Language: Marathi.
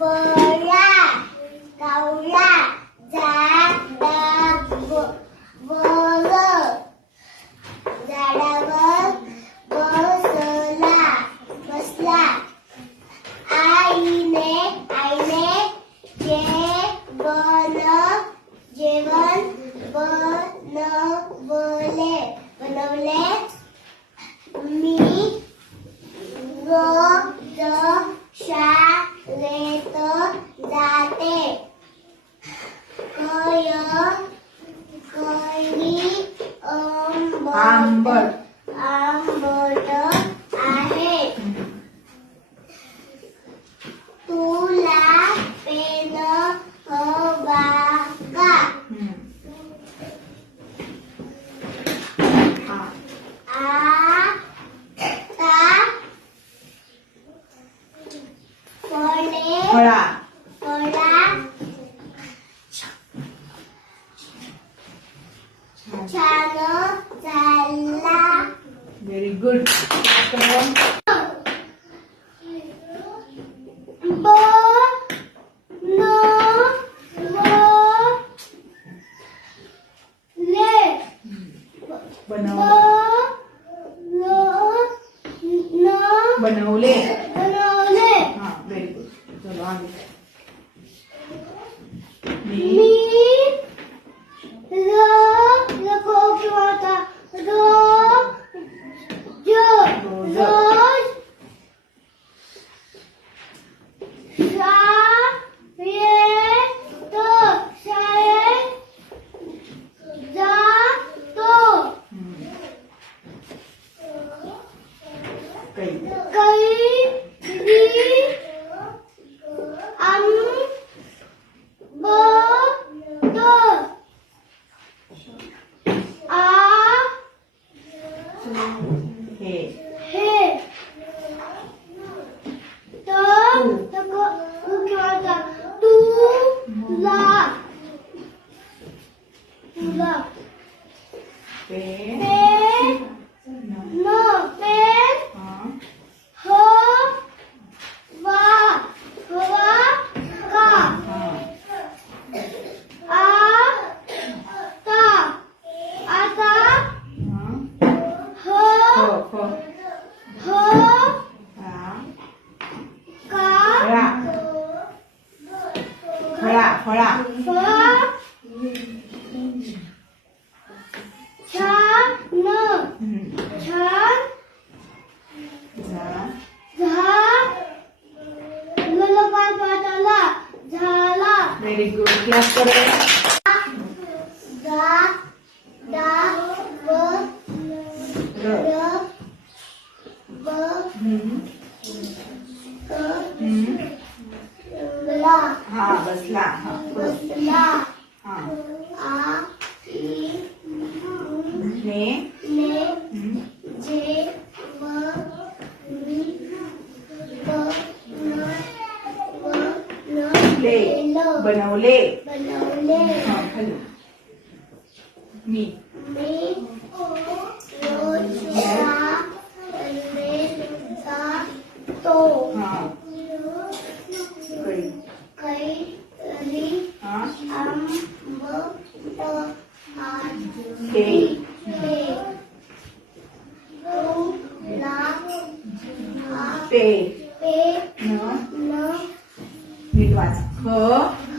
वळा कावळा झाड वर झाडावर बसला आईने जेवण बनवले मी रोज शाळेत जाते कैरी आंबट आहे तुला पेन हवा का फळा छान झाला व्हेरी गुड बनवले हा व्हेरी गुड चलो आगे मी फळा व्हेरी गुड क्लास करो हा बसला हा ने बनवले हा खाली मी हा पे नीट वाच ख